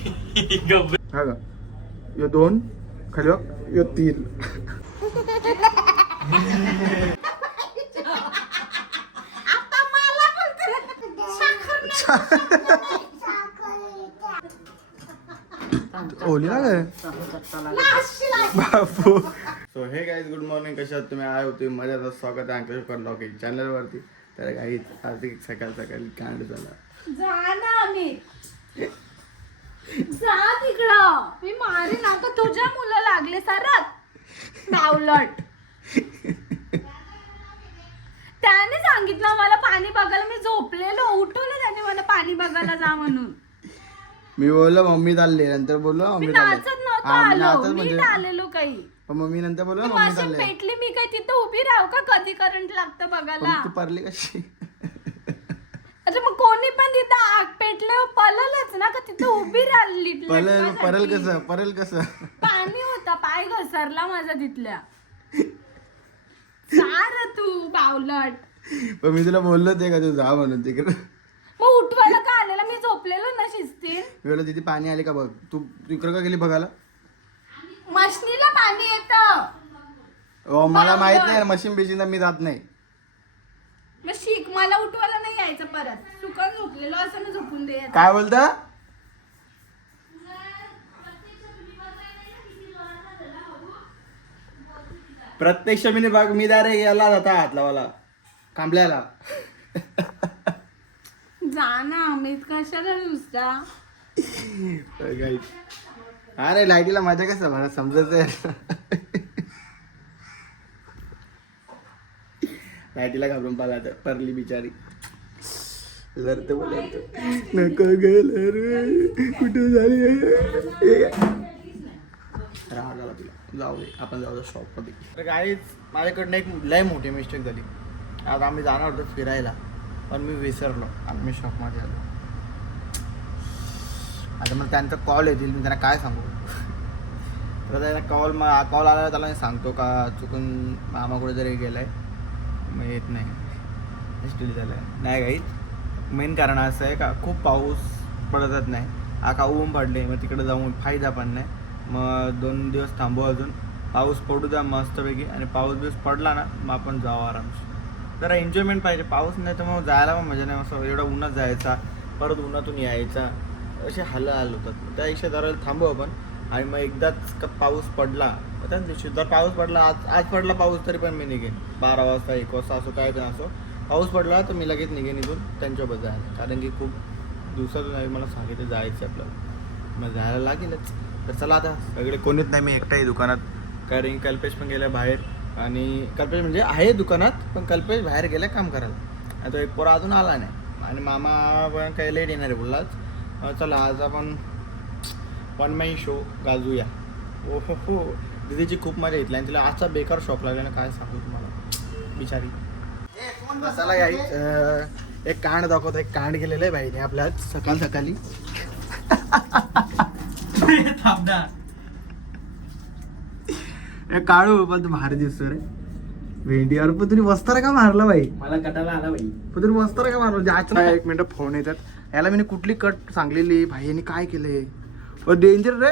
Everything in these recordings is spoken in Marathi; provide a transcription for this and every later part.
हा का यो 2 खाली बघ यो 3 ओली ना काय बापू. सो हे गाईज गुड मॉर्निंग. कशात तुम्ही आय होते मजाचं स्वागत आहे अंकलेश ब्लॉग चॅनल वरती. तर गाईज आज सकाळ सकाळी कांड झाला. जा ना अमित, जा तिकडं. मी मारे ना का तुझ्या मुलं लागले सरत डावलट. त्याने सांगितलं मला पाणी बघायला. मी झोपलेलो, उठवलं त्याने मला पाणी बघायला जा म्हणून. मी बोललो मम्मी चालले, नंतर बोललो मी मम्मी नाचत नव्हतो आलो, नाचत मी म्हणजे आलेलो काही. मम्मी नंतर बोललो मम्मी मशीन चालले. पेटली, मी काय तिथं उभी राहू का कधी करंट लागतं बघायला. तू पारली कशी? अच्छा मग कोणी पण तिथं आग पेटल्यावर पळलंच ना का तिथं उभी राहिली. परल कसं पाणी होता, पाय घसरला माझा तिथल्या. सार तू बावलट. पण मी तुला बोललो ते का तू जा म्हणून तिकडे. मग उठवायला का आलेला? मी झोपलेलो ना शिस्तीन. मी बोललो तिथे पाणी आले का बघ. तू इकडं का गेली बघायला? मशनीला पाणी येतं. मला माहित नाही मशीन बिशीन मी जात नाही. मग शिक, मला उठवायला नाही यायचं परत. चुकून झोपलेलो असं ना झोपून दे. काय बोलता? प्रत्यक्ष मी बघ, मी डायरेक्ट याला जाता हात लावायला कांबल्याला. जा ना अमित, कशाला नुसता. अरे लाईटीला मजा कसं मला समजत. लाईटीला घाबरून पाला तर परली बिचारी. लढत नको गेलं रे कुठे झाली. राहा झाला तुला, जाऊ दे आपण जाऊ शॉप मध्ये. तर गाडीच माझ्याकडनं एक लय मोठी मिस्टेक झाली. आता आम्ही जाणार होतो फिरायला पण मी विसरलो आणि मी शॉपमध्ये आलो. आता मला त्यांचा कॉल येतील, मी त्यांना काय सांगू. तर त्यांना कॉल आला त्याला मी सांगतो का चुकून मामा कुठे जरी गेलाय मग येत नाही स्टील झालं आहे. नाही काही मेन कारण असं आहे का खूप पाऊस पडतच नाही. आका ऊन पडले मग तिकडे जाऊन फायदा पण नाही. मग 2 दिवस थांबू, अजून पाऊस पडू द्या मस्तपैकी. आणि पाऊस बिऊस पडला ना मग आपण जाऊ आरामशी. जरा एन्जॉयमेंट पाहिजे. पाऊस नाही तर मग जायला पण मजा नाही. असं एवढा उन्हात जायचा परत उन्हातून यायचा असे हाल होतात. त्या दिवशी जरा थांबू आपण. आणि मग एकदाच का पाऊस पडला त्याच दिवशी जर पाऊस पडला आज पडला पाऊस तरी पण मी निघेन 12 वाजता 1 वाजता असो काय पण असो. पाऊस पडला तर मी लगेच निघेन इथून त्यांच्यासोबत जायला. कारण की खूप दिवसातून मला सांगितलं जायचं आपल्याला, मग जायला लागेलच. तर चला आता सगळे कोणीच नाही, मी एकटाही दुकानात. कारण कल्पेश पण गेला बाहेर. आणि कल्पेश म्हणजे आहे दुकानात पण कल्पेश बाहेर गेला काम करायला. आणि तो एक पोरा अजून आला नाही. आणि मामा पण काही लेट येणार आहे बोललाच. चला आज आपण वन माई शो गाजूया. ओ हो दीदीची खूप मजा येतली. आणि तिला आजचा बेकार शॉक लागला ना काय सांगू तुम्हाला बिचारी. चला गाईस एक कांड दाखवतो. एक कांड केलेलं आहे बाईने आपल्या सकाळी काढू पण तू भारी दिसतो रे भेंडी. अरे पण तुम्ही वस्तारा का मारला बाई? मला कटाला आला बाई. पण तुम्ही वस्तारा का मारला? 1 मिनिट फोन येतात याला. मी कुठली कट सांगलेली भाई यांनी काय केलंय. डेंजर रे.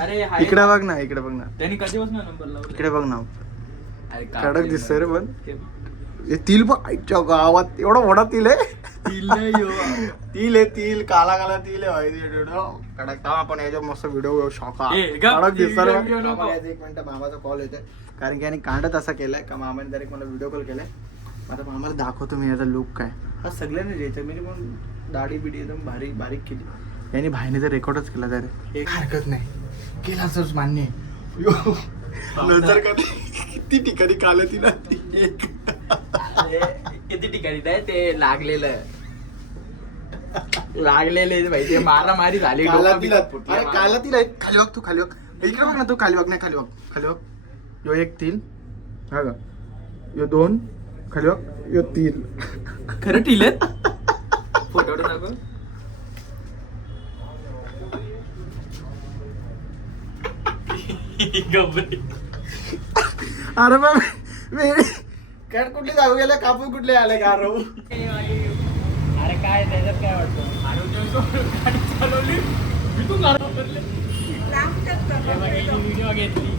अरे इकडे बघ ना, इकडे बघ ना, त्यांनी कधीपासून नंबर लावला? इकडे बघ ना. अरे कडक दिसतोय रे. पण हे तिल बघ आईच्या गावात एवढा मोठा तिल आहे. तिल आहे तिल काला तिल आहे भाई. कडक आपण याच्या मस्त व्हिडिओ शॉक कडक दिसतो. 1 मिनिट मामाचा कॉल येतोय. कारण की याने कांडत असा केलाय का मामाने डायरेक्ट मला व्हिडिओ कॉल केलाय. आता मामाला दाखवतो मी याचा लुक काय. हा सगळ्यांनी द्यायचं. मी पण दाढी बिडी एकदम बारीक केली. यांनी भाईने तर रेकॉर्डच केला डायरेक्ट. एक हरकत नाही केला सर मान्य. नजर का किती ठिकाणी काल तिला किती ठिकाणी नाही ते लागलेलं भाई. ते मारामारी झाली. काला तिला खाली बघ तू, खाली बघ. इकडे बघ ना तू, खाली बघ. नाही खाली बघ. यो 1 3 हा का यो 2 खाली बघ यो 3. खरं टिलेत फोटो दाखव. अरे मग कट कुठले जाऊ गेला कापून कुठले आले का राहू. अरे काय त्याच्यात काय वाटतं गाडी चालवली मी तू व्हिडिओ घेतली.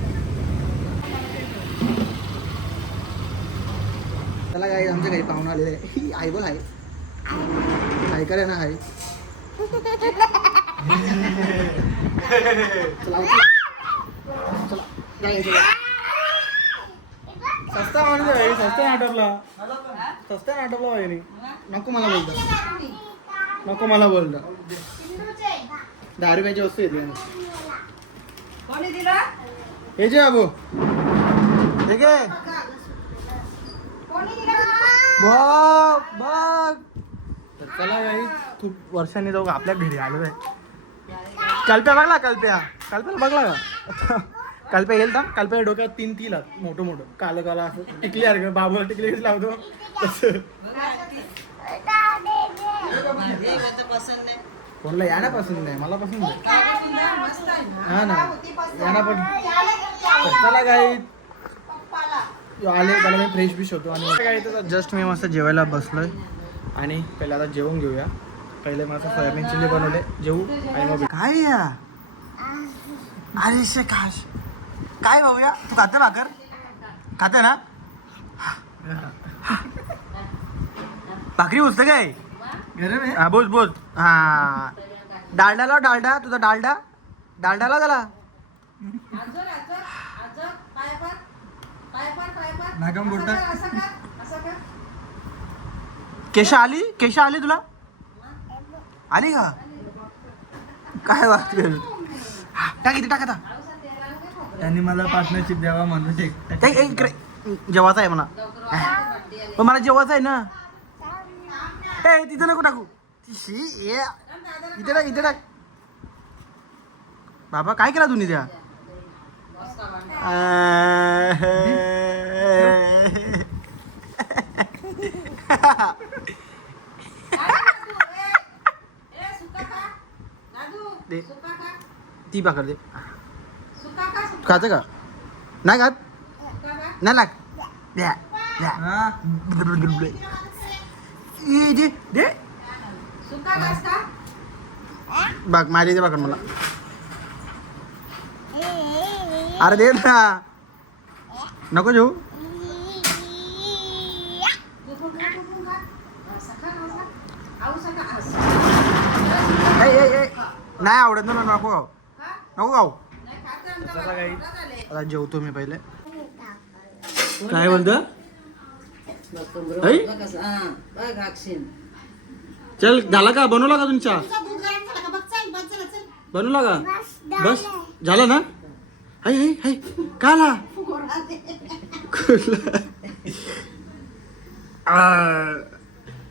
त्याला काय आमच्या घरी पाहुणा आलेले आहे. आई बोल आहे आई करे ना आई चला चला सस्ता माणूस आहे सस्ता नाटकला सस्ता नाटकला पाहिजे नको मला बोलता नको मला बोलता 10 रुपयाची वस्तू येते हे जे बाबू हे घे बघ बघ तर चला काही खूप वर्षांनी जाऊ आपल्या घरी आलो आहे. कल्प्या बघला कल्प्याला बघला का कल्प्या येईल का कल्प्या डोक्यात 3 तिला मोठं मोठं कालं काला असं टिकली अरे बाबूला टिकली लावतो तसं कोणला याना पसंत नाही मला पसंत आहे हा ना याना पण चला काही आले त्याला मी फ्रेश बिश होतो आणि काय तर जस्ट मी मस्त जेवायला बसलोय आणि पहिले आता जेवून घेऊया. पहिले मस्त सोयाबीन चिल्ली बनवले जेवू आणि मग काय या अरे शेकाश काय बाबूया तू खाते भाकर खाते ना भाकरी बोलतं काय हा बोल बोल हा डालडा लाव डालडा तुझा डालडा डालडा लाव त्याला नागम बोलता केशा आली तुला आली का काय वाट टाक इथे टाक आता त्यांनी मला पार्टनरशिप द्यावा म्हणून इकडे जेवायचं आहे मला पण मला जेवायचं आहे ना ए तिथं नको टाकू इथे टाक बाबा काय केला तुम्ही त्या ती भाकर दे खात का नाही खात नाही लाग द्या दे बघ माझी दे भाकर मला अरे दे ना नको जेऊ नाही आवडत ना नको गाव नको गाव आता जेवतो मी पहिले काय बोलतो चल झाला का बनवला का तुमचा बनवला का बस झाला ना हाय हाय हाय का आला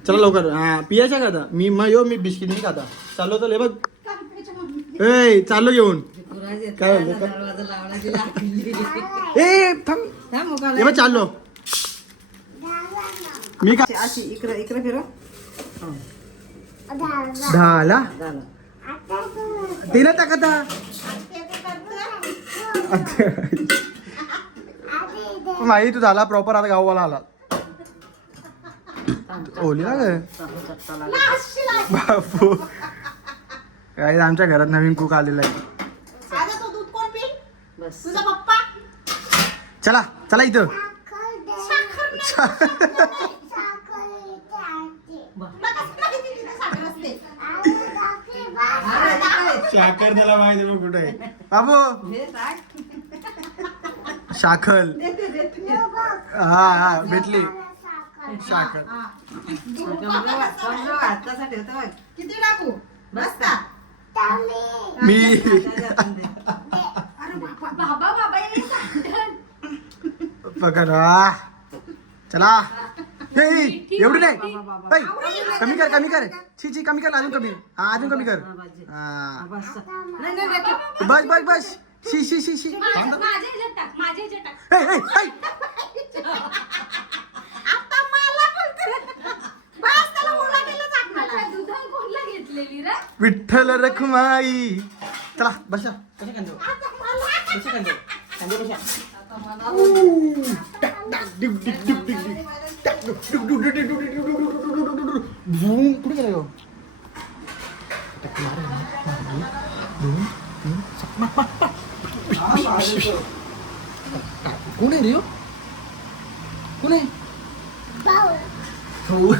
चला लवकर हा पियाच्या का आता मी बिस्किट नाही खाता चाललो तर बघ ए चाललो घेऊन काय बोलतो ए थांब चाललो मी का इकडे फिरव झाला तिला टाकता माही तू झाला प्रॉपर आता गाववाला आला ओली ना ग बापू काय आमच्या घरात नवीन कुक आलेला आहे चला चला इथं साखर त्याला माहिती बघ कुठे आहे बाबू साखर हा भेटली साखर किती टाकू बस मी पकड चला एवढी नाही कमी कर ची कमी कर अजून कमी हा अजून कमी कर हा बस बस बस शी विठ्ठल रखुमाई चला बसा कुठे गेला कोण आहे रे ह्यो? कोण आहे हो.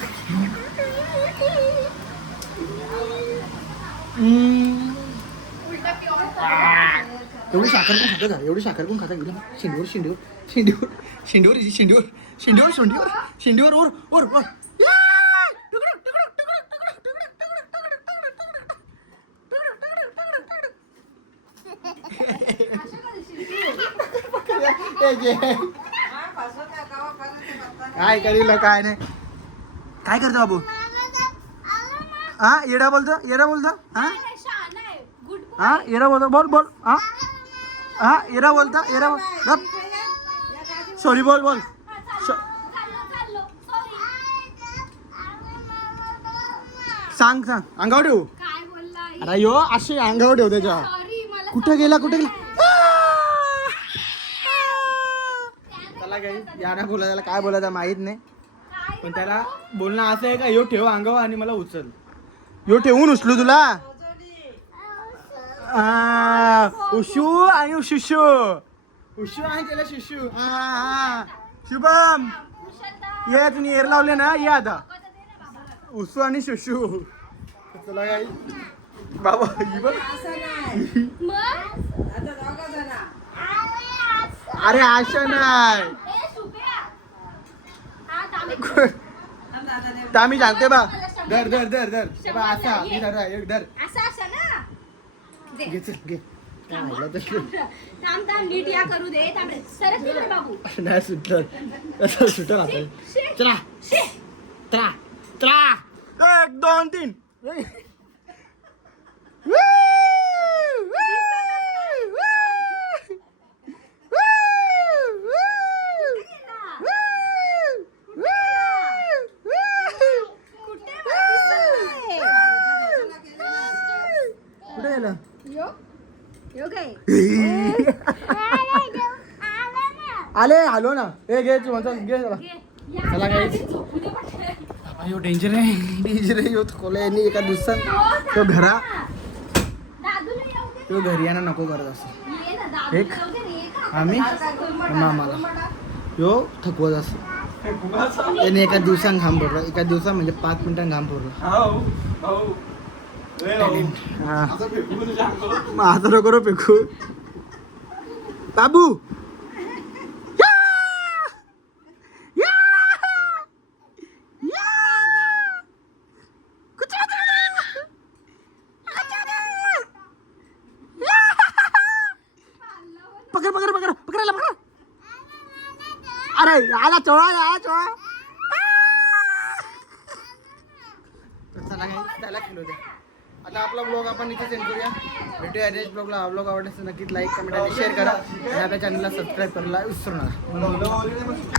एवढी साखर कोण खाता का? एवढी साखर कोण खाता गेलं? शेंडीवर शेंडीवर शेंडीवर शेंडीवर शेंडीवर शेंडीवर शेंडीवर शेंडीवर ओर ओर ओर. काय करील काय नाही. काय करतो बाबू? हा येडा बोलतो येडा बोलतो. हा हा येडा बोलतो. बोल बोल. हा हा येडा बोलता येडा बोल. सॉरी बोल बोल. सांग सांग. अंगावर ठेवू. काय बोलला? अरे यो असे अंगावर ठेव त्याच्या. कुठे गेला कुठे गेला? त्याला काही याना बोला त्याला काय बोलायचं माहित नाही. पण त्याला बोलणं असं आहे का यो ठेव अंगावर आणि मला उचल. यो ठेवून उचलू तुला. उशू आणि उशुशू उशू आणि केलं शिशू. शुभम ये तुम्ही एअर लावले ना ये आता. उसू आणि शुशू. चला काय बाबा ही बघ. अरे आशा नाही. आम्ही सांगते बा. धर धर धर धर बा असा मी धर एक धर. घे चल घे. नाही सुटलं असं सुटलं आता. चला चला चला 1 2 3. कुठे गेला? आले आलो ना. हे घे तू म्हणतो घे चला. चला काय यो डेंजर आहे डेंजर आहे. यो खोला यांनी एका दिवसात तो घरा तो घरी यायला नको करत असं. एक आम्ही मामाला यो थकवत असं. त्याने एका दिवसात घाम भरला. एका दिवसात म्हणजे 5 मिनिटांत घाम भरला. माझं नको रो फेकू बाबू. पकड पकड पकड पकडायला पकड. अरे आला चोळा आला चोळा. चला काय त्याला खेळू दे. आता आपला ब्लॉग आपण इथे सेंड करूया. भेटूया नेक्स्ट ब्लॉगला. हा ब्लॉग आवडल्यास नक्कीच लाईक कमेंट आणि शेअर करा आणि आपल्या चॅनलला सबस्क्राईब करायला विसरू नका.